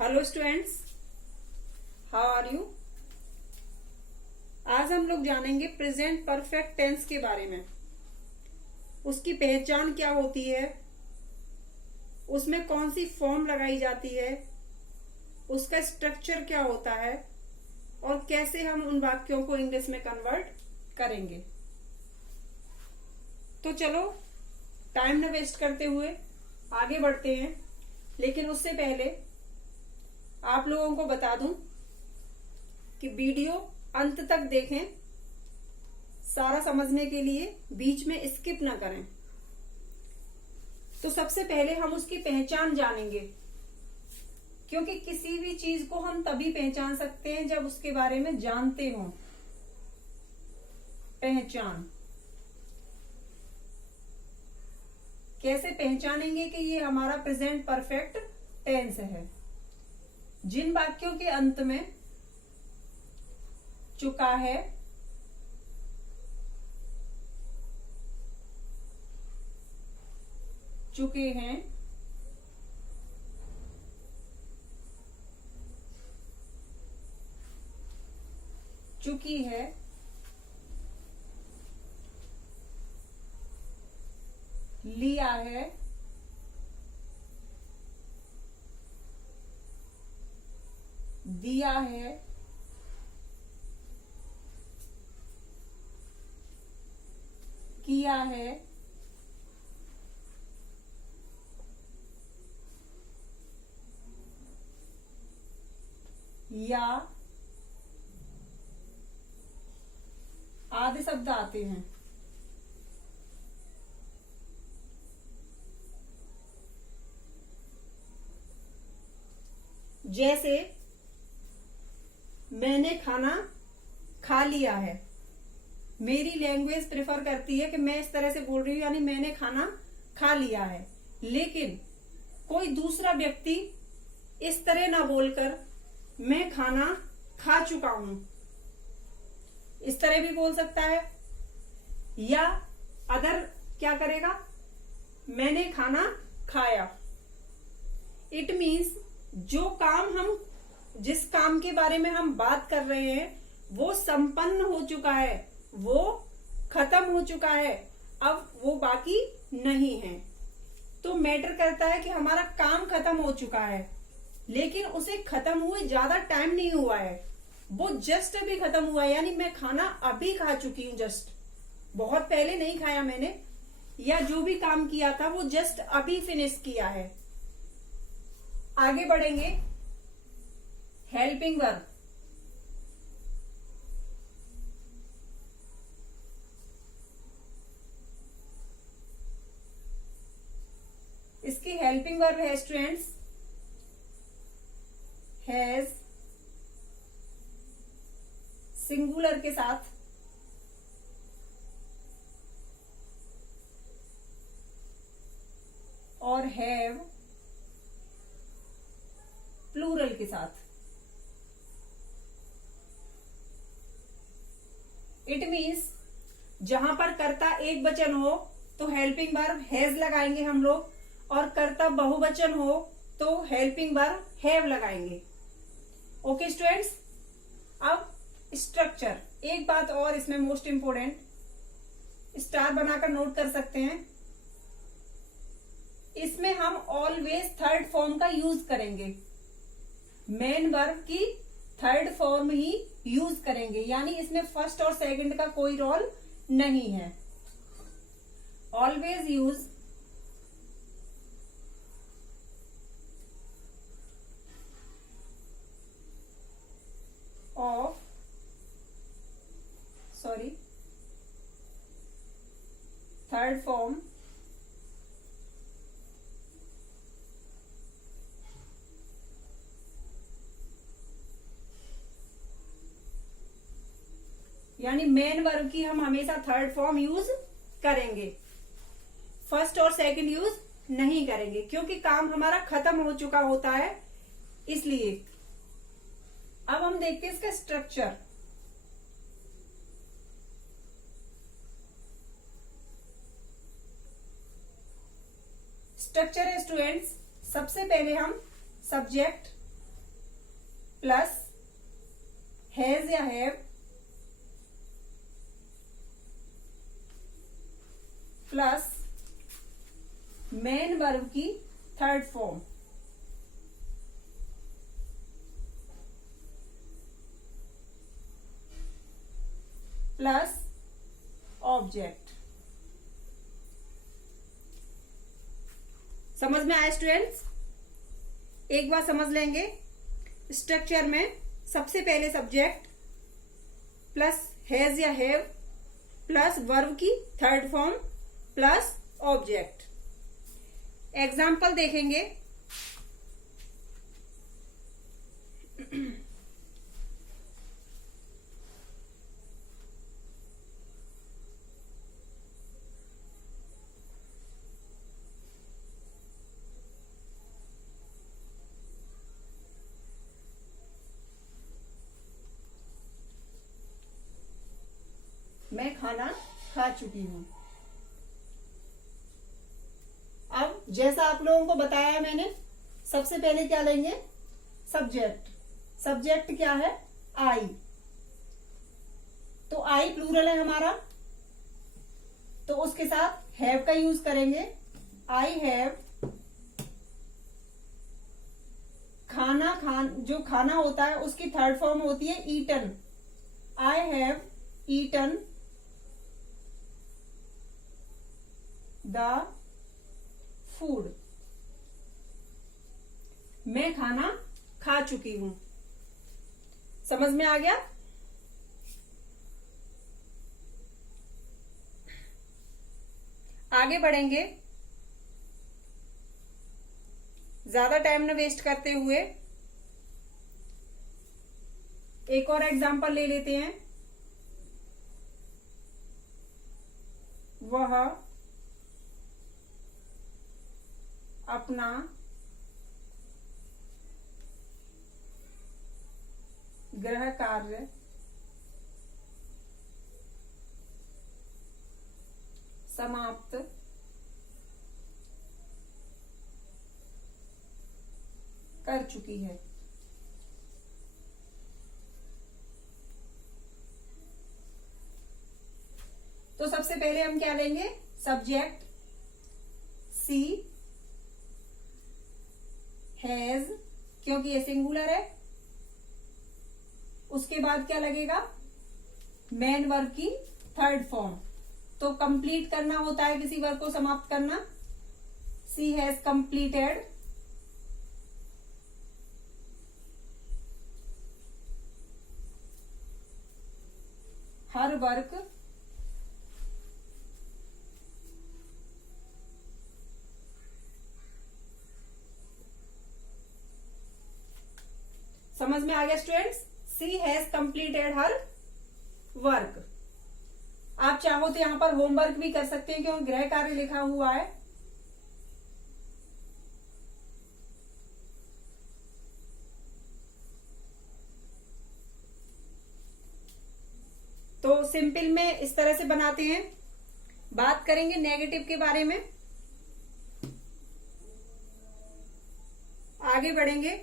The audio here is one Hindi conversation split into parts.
Hello students, how are you. आज हम लोग जानेंगे प्रेजेंट परफेक्ट टेंस के बारे में। उसकी पहचान क्या होती है, उसमें कौन सी फॉर्म लगाई जाती है, उसका स्ट्रक्चर क्या होता है और कैसे हम उन वाक्यों को इंग्लिश में कन्वर्ट करेंगे। तो चलो टाइम न वेस्ट करते हुए आगे बढ़ते हैं। लेकिन उससे पहले आप लोगों को बता दूं कि वीडियो अंत तक देखें, सारा समझने के लिए बीच में स्किप ना करें। तो सबसे पहले हम उसकी पहचान जानेंगे, क्योंकि किसी भी चीज को हम तभी पहचान सकते हैं जब उसके बारे में जानते हो। पहचान कैसे पहचानेंगे कि ये हमारा प्रेजेंट परफेक्ट टेंस है। जिन वाक्यों के अंत में चुका है, चुके हैं, चुकी है, लिया है, दिया है, किया है, या आदि शब्द आते हैं। जैसे मैंने खाना खा लिया है। मेरी लैंग्वेज प्रेफर करती है कि मैं इस तरह से बोल रही हूं, यानी मैंने खाना खा लिया है। लेकिन कोई दूसरा व्यक्ति इस तरह ना बोलकर मैं खाना खा चुका हूं, इस तरह भी बोल सकता है। या अदर क्या करेगा, मैंने खाना खाया। इट मीन्स जिस काम के बारे में हम बात कर रहे हैं वो संपन्न हो चुका है, वो खत्म हो चुका है, अब वो बाकी नहीं है। तो मैटर करता है कि हमारा काम खत्म हो चुका है, लेकिन उसे खत्म हुए ज्यादा टाइम नहीं हुआ है, वो जस्ट अभी खत्म हुआ है। यानी मैं खाना अभी खा चुकी हूं, जस्ट, बहुत पहले नहीं खाया मैंने। या जो भी काम किया था वो जस्ट अभी फिनिश किया है। आगे बढ़ेंगे। हेल्पिंग वर्ब, इसकी हेल्पिंग वर्ब है स्टूडेंट्स हैज, सिंगुलर के साथ, और हैव प्लूरल के साथ। इट मीन्स जहां पर कर्ता एक वचन हो तो हेल्पिंग वर्ब हैज लगाएंगे हम लोग, और कर्ता बहुवचन हो तो हेल्पिंग वर्ब हैव लगाएंगे। Okay students. अब स्ट्रक्चर, एक बात और इसमें मोस्ट इंपोर्टेंट, स्टार बनाकर नोट कर सकते हैं। इसमें हम ऑलवेज थर्ड फॉर्म का यूज करेंगे, मेन वर्ब की थर्ड फॉर्म ही यूज करेंगे। यानी इसमें फर्स्ट और सेकंड का कोई रोल नहीं है। Always use of third form यानी मेन वर्ब की हम हमेशा थर्ड फॉर्म यूज करेंगे, फर्स्ट और सेकंड यूज नहीं करेंगे, क्योंकि काम हमारा खत्म हो चुका होता है, इसलिए। अब हम देखते हैं इसका स्ट्रक्चर। स्ट्रक्चर है स्टूडेंट्स, सबसे पहले हम सब्जेक्ट, प्लस हैज या हैव प्लस मेन वर्ब की थर्ड फॉर्म प्लस ऑब्जेक्ट। समझ में आया स्टूडेंट्स? एक बार समझ लेंगे। स्ट्रक्चर में सबसे पहले सब्जेक्ट प्लस हैज या हैव प्लस वर्ब की third form plus object. Example देखेंगे। मैं खाना खा चुकी हूं। अब जैसा आप लोगों को बताया मैंने, सबसे पहले क्या लेंगे? सब्जेक्ट। सब्जेक्ट क्या है? आई। तो आई प्लूरल है हमारा, तो उसके साथ हैव का यूज करेंगे। आई हैव जो खाना होता है उसकी थर्ड फॉर्म होती है eaten. I have eaten the food. मैं खाना खा चुकी हूं। समझ में आ गया? आगे बढ़ेंगे। ज्यादा टाइम न वेस्ट करते हुए एक और एग्जांपल ले लेते हैं। वह अपना गृह कार्य समाप्त कर चुकी है। तो सबसे पहले हम क्या लेंगे? सब्जेक्ट सी हैज, क्योंकि ये सिंगुलर है। उसके बाद क्या लगेगा? मेन वर्ब की थर्ड फॉर्म। तो कंप्लीट करना होता है किसी वर्ब को, समाप्त करना। She has completed her work समझ में आ गया students? She has completed her work. आप चाहो तो यहां पर होमवर्क भी कर सकते हैं, क्योंकि गृह कार्य लिखा हुआ है। तो सिंपल में इस तरह से बनाते हैं। बात करेंगे नेगेटिव के बारे में। आगे बढ़ेंगे।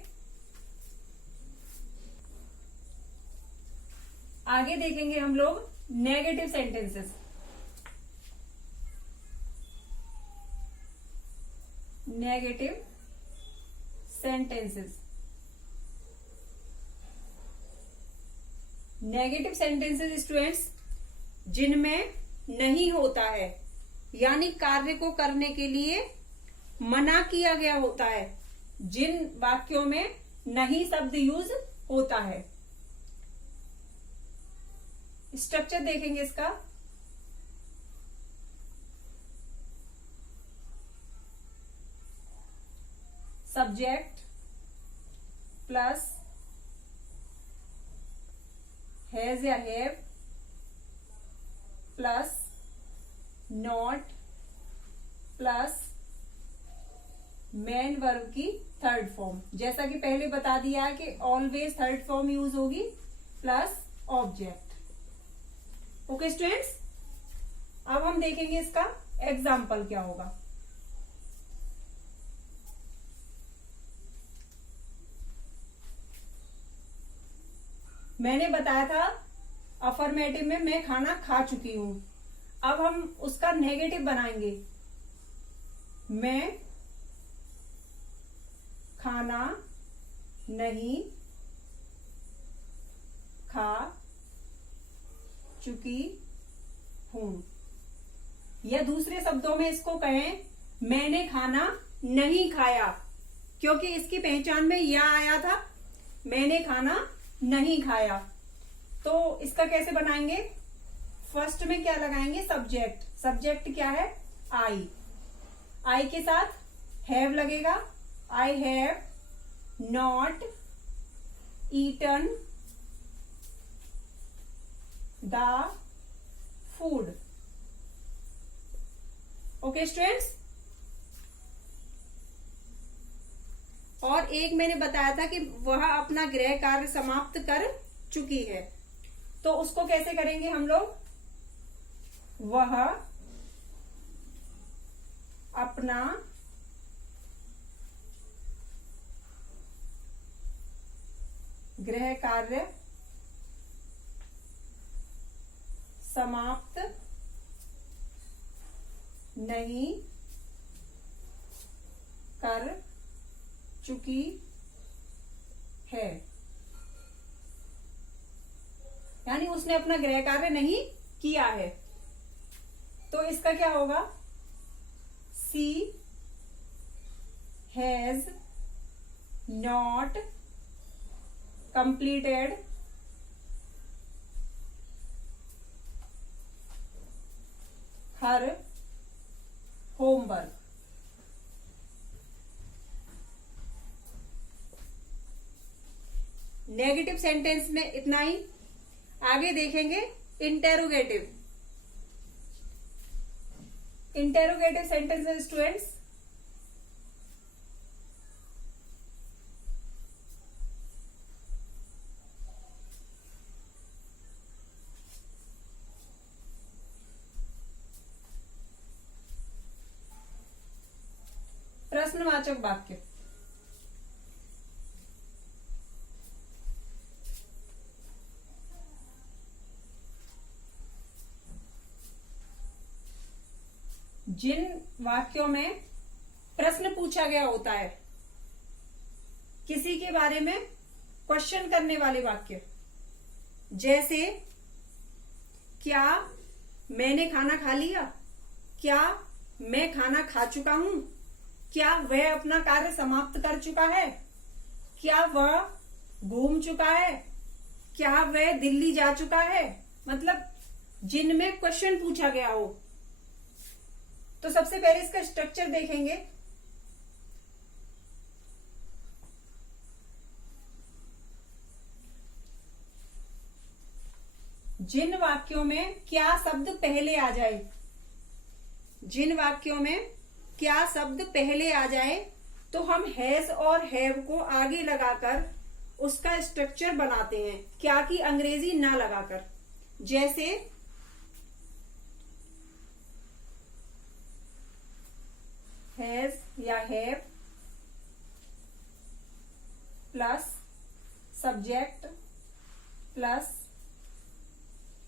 आगे देखेंगे हम लोग negative sentences. Negative sentences. Negative sentences students जिनमें नहीं होता है, यानी कार्य को करने के लिए मना किया गया होता है, जिन वाक्यों में नहीं शब्द यूज होता है। स्ट्रक्चर देखेंगे इसका। सब्जेक्ट प्लस हैज या have plus not plus main verb की थर्ड फॉर्म। जैसा कि पहले बता दिया है कि ऑलवेज थर्ड फॉर्म यूज होगी, प्लस ऑब्जेक्ट। ओके स्टूडेंट्स, अब हम देखेंगे इसका एग्जाम्पल क्या होगा। मैंने बताया था अफर्मेटिव में मैं खाना खा चुकी हूं। अब हम उसका नेगेटिव बनाएंगे। मैं खाना नहीं खा चुकी हूं, या दूसरे शब्दों में इसको कहें, मैंने खाना नहीं खाया, क्योंकि इसकी पहचान में यह आया था, मैंने खाना नहीं खाया। तो इसका कैसे बनाएंगे? फर्स्ट में क्या लगाएंगे? सब्जेक्ट। सब्जेक्ट क्या है? आई। आई के साथ हैव लगेगा। I have not eaten the food. Okay students. और एक मैंने बताया था कि वह अपना गृह कार्य समाप्त कर चुकी है, तो उसको कैसे करेंगे हम लोग? वह अपना गृह कार्य समाप्त नहीं कर चुकी है, यानी उसने अपना गृह कार्य नहीं किया है। तो इसका क्या होगा? She has not completed her homework. Negative sentence में इतना ही। आगे देखेंगे इंटेरोगेटिव। इंटेरोगेटिव सेंटेंसेस स्टूडेंट्स, प्रश्नवाचक वाक्य। जिन वाक्यों में प्रश्न पूछा गया होता है, किसी के बारे में क्वेश्चन करने वाले वाक्य, जैसे क्या मैंने खाना खा लिया, क्या मैं खाना खा चुका हूं, क्या वह अपना कार्य समाप्त कर चुका है, क्या वह घूम चुका है, क्या वह दिल्ली जा चुका है। मतलब जिनमें क्वेश्चन पूछा गया हो। तो सबसे पहले इसका स्ट्रक्चर देखेंगे। जिन वाक्यों में क्या शब्द पहले आ जाए, जिन वाक्यों में क्या शब्द पहले आ जाए, तो हम हैज और हैव को आगे लगाकर उसका स्ट्रक्चर बनाते हैं, क्या की अंग्रेजी ना लगाकर। जैसे हैज या have plus subject plus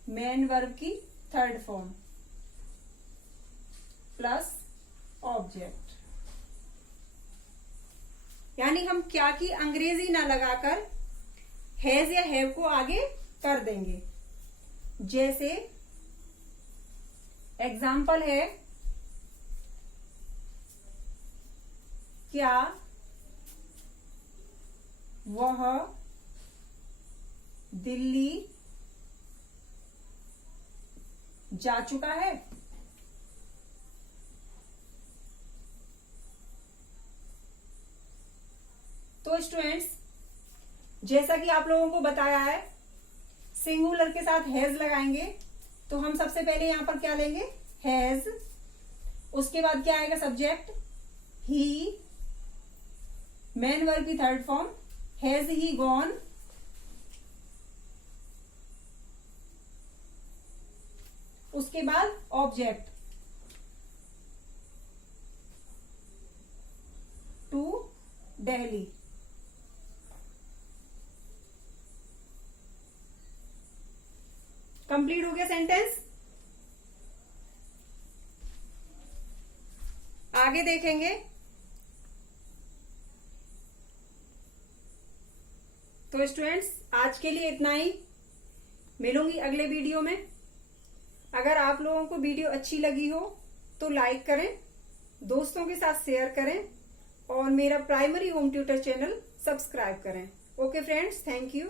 main verb की थर्ड फॉर्म प्लस ऑब्जेक्ट। यानी हम क्या की अंग्रेजी ना लगाकर हैज या हैव को आगे कर देंगे। जैसे एग्जाम्पल है, क्या वह दिल्ली जा चुका है। तो स्टूडेंट्स, जैसा कि आप लोगों को बताया है, सिंगुलर के साथ हैज लगाएंगे। तो हम सबसे पहले यहां पर क्या लेंगे? हैज। उसके बाद क्या आएगा? सब्जेक्ट ही, मेन वर्ब की third form has he gone, उसके बाद ऑब्जेक्ट टू दिल्ली। कंप्लीट हो गया सेंटेंस। आगे देखेंगे। तो स्टूडेंट्स आज के लिए इतना ही, मिलूंगी अगले वीडियो में। अगर आप लोगों को वीडियो अच्छी लगी हो तो लाइक करें, दोस्तों के साथ शेयर करें और मेरा primary home tutor channel subscribe करें। Okay friends, thank you.